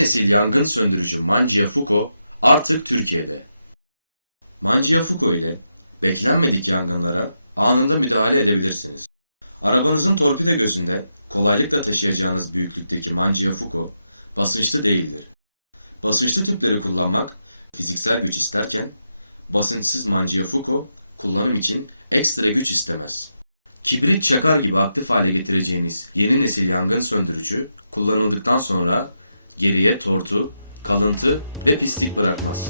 nesil yangın söndürücü Mangiafuko artık Türkiye'de. Mangiafuko ile beklenmedik yangınlara anında müdahale edebilirsiniz. Arabanızın torpido gözünde kolaylıkla taşıyacağınız büyüklükteki Mangiafuko basınçlı değildir. Basınçlı tüpleri kullanmak fiziksel güç isterken basınçsız Mangiafuko kullanım için ekstra güç istemez. Kibrit çakar gibi aktif hale getireceğiniz yeni nesil yangın söndürücü kullanıldıktan sonra geriye tortu, kalıntı ve pislik bırakmaz.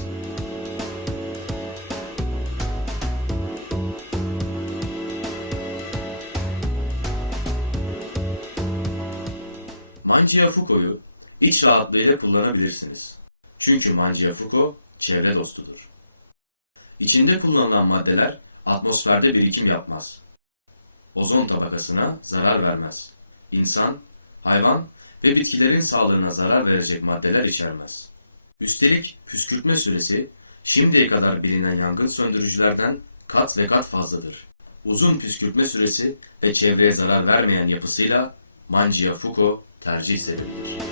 Mangiafuko'yu iç rahatlığıyla kullanabilirsiniz. Çünkü Mangiafuko çevre dostudur. İçinde kullanılan maddeler atmosferde birikim yapmaz. Ozon tabakasına zarar vermez. İnsan, hayvan ve bitkilerin sağlığına zarar verecek maddeler içermez. Üstelik püskürtme süresi şimdiye kadar bilinen yangın söndürücülerden kat ve kat fazladır. Uzun püskürtme süresi ve çevreye zarar vermeyen yapısıyla Mangiafuko tercih sebebidir.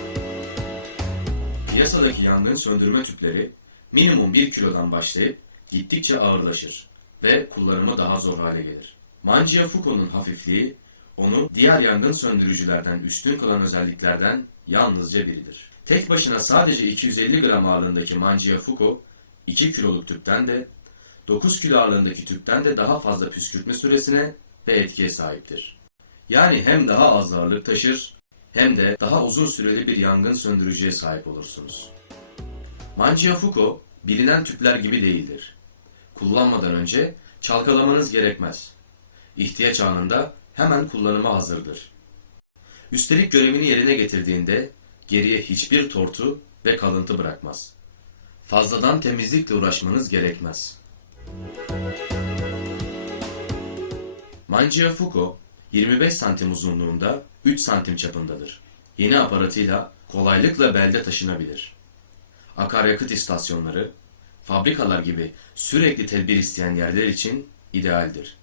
Piyasadaki yangın söndürme tüpleri minimum 1 kilodan başlayıp gittikçe ağırlaşır ve kullanımı daha zor hale gelir. Mangiafuko'nun hafifliği onu diğer yangın söndürücülerden üstün kılan özelliklerden yalnızca biridir. Tek başına sadece 250 gram ağırlığındaki Mangiafuko 2 kiloluk tüpten de 9 kilo ağırlığındaki tüpten de daha fazla püskürtme süresine ve etkiye sahiptir. Yani hem daha az ağırlık taşır hem de daha uzun süreli bir yangın söndürücüye sahip olursunuz. Mangiafuko bilinen tüpler gibi değildir. Kullanmadan önce çalkalamanız gerekmez. İhtiyaç anında hemen kullanıma hazırdır. Üstelik görevini yerine getirdiğinde geriye hiçbir tortu ve kalıntı bırakmaz. Fazladan temizlikle uğraşmanız gerekmez. Mangiafuko 25 santim uzunluğunda 3 santim çapındadır. Yeni aparatıyla kolaylıkla belde taşınabilir. Akaryakıt istasyonları, fabrikalar gibi sürekli tedbir isteyen yerler için idealdir.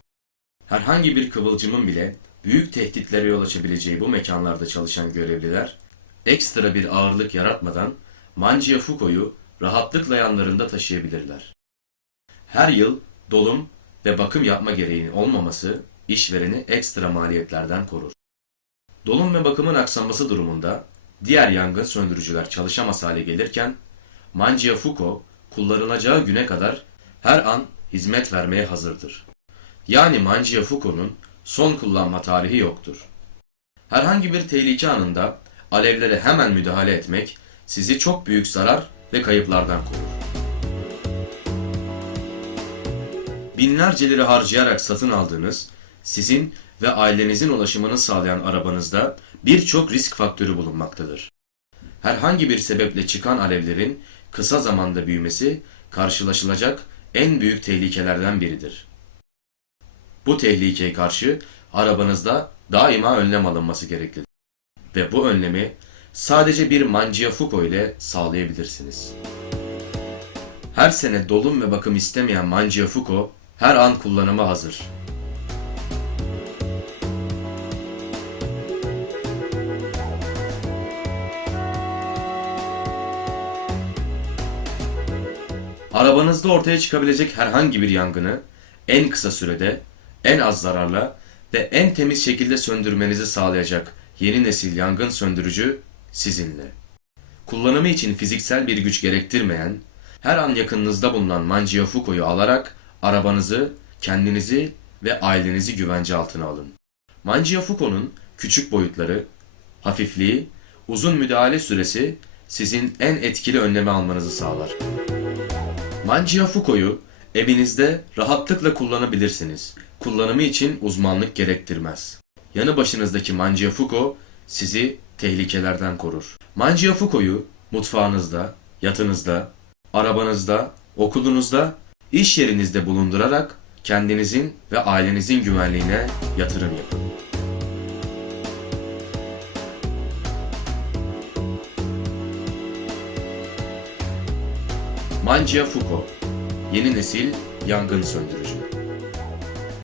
Herhangi bir kıvılcımın bile büyük tehditlere yol açabileceği bu mekanlarda çalışan görevliler, ekstra bir ağırlık yaratmadan Mangiafuko'yu rahatlıkla yanlarında taşıyabilirler. Her yıl dolum ve bakım yapma gereğinin olmaması işvereni ekstra maliyetlerden korur. Dolum ve bakımın aksaması durumunda diğer yangın söndürücüler çalışamaz hale gelirken Mangiafuko kullanılacağı güne kadar her an hizmet vermeye hazırdır. Yani Mangiafuko'nun son kullanma tarihi yoktur. Herhangi bir tehlike anında alevlere hemen müdahale etmek sizi çok büyük zarar ve kayıplardan korur. Binlerce lira harcayarak satın aldığınız, sizin ve ailenizin ulaşımını sağlayan arabanızda birçok risk faktörü bulunmaktadır. Herhangi bir sebeple çıkan alevlerin kısa zamanda büyümesi karşılaşılacak en büyük tehlikelerden biridir. Bu tehlikeye karşı arabanızda daima önlem alınması gereklidir. Ve bu önlemi sadece bir Mangiafuko ile sağlayabilirsiniz. Her sene dolum ve bakım istemeyen Mangiafuko her an kullanıma hazır. Arabanızda ortaya çıkabilecek herhangi bir yangını en kısa sürede, en az zararla ve en temiz şekilde söndürmenizi sağlayacak yeni nesil yangın söndürücü sizinle. Kullanımı için fiziksel bir güç gerektirmeyen, her an yakınınızda bulunan Mangiafuko'yu alarak arabanızı, kendinizi ve ailenizi güvence altına alın. Mangiafuko'nun küçük boyutları, hafifliği, uzun müdahale süresi sizin en etkili önlemi almanızı sağlar. Mangiafuko'yu evinizde rahatlıkla kullanabilirsiniz. Kullanımı için uzmanlık gerektirmez. Yanı başınızdaki Mangiafuko sizi tehlikelerden korur. Mangiafuko'yu mutfağınızda, yatınızda, arabanızda, okulunuzda, iş yerinizde bulundurarak kendinizin ve ailenizin güvenliğine yatırım yapın. Mangiafuko Yeni nesil yangın söndürücü.